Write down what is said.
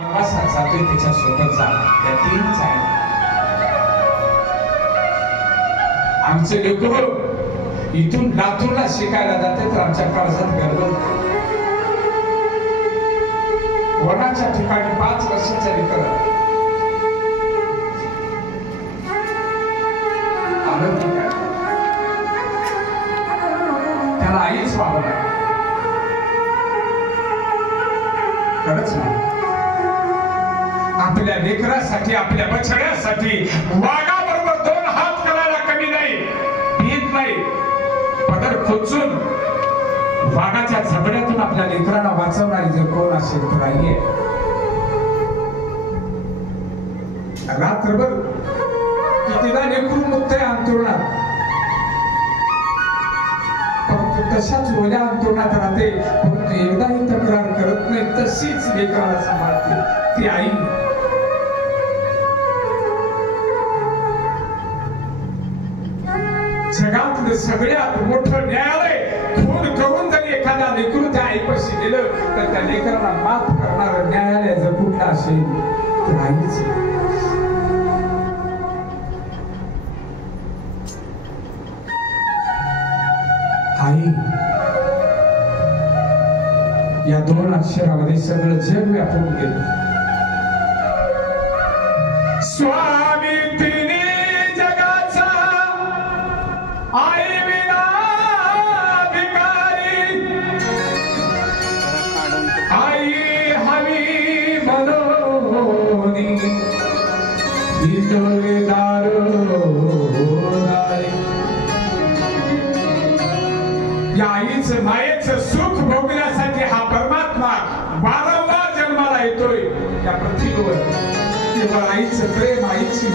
जातोय त्याच्या सोबत जा. या तीनच आहे आमचे लेकरं इथून लातूरला शिकायला जाते तर आमच्या काळजात गर्व. वनाच्या ठिकाणी 5 वर्षाच्या लेकरं त्याला आईच व्हावं लागतं. खरंच नाही आपल्या लेकरासाठी आपल्या बछड्यासाठी वाघाबरोबर 2 हात करायला कमी नाही, भीत नाही. पदर खोचून वाघाच्या झबड्यातून आपल्या लेकरांना वाचवणारी जर कोण असेल तर आई आहे. रात्रभर कितीदा लेकरू मुक्त अंतरुणात, परंतु तशाच ओल्या अंतरुणात राहते, परंतु एकदाही तक्रार करत नाही. तशीच लेकराला सांभाळते ती आई. जगातलं सगळ्यात मोठं न्यायालय खून करून जरी एखादा लेकरू त्या आईपाशी गेलं तर त्या लेकराला माफ करणारं न्यायालय जर कुठलं असेल तर आईच. आई या 2 अक्षरामध्ये सगळं जग व्यापून गेलं. स्वामी तिने जगाचा आई विना भिकारी, आई हवी मनोनी या आईचं मायेचं सुख भोगण्यासाठी हा परमात्मा वारंवार जन्माला येतोय या पृथ्वीवर. तेव्हा आईचं प्रेम, आईची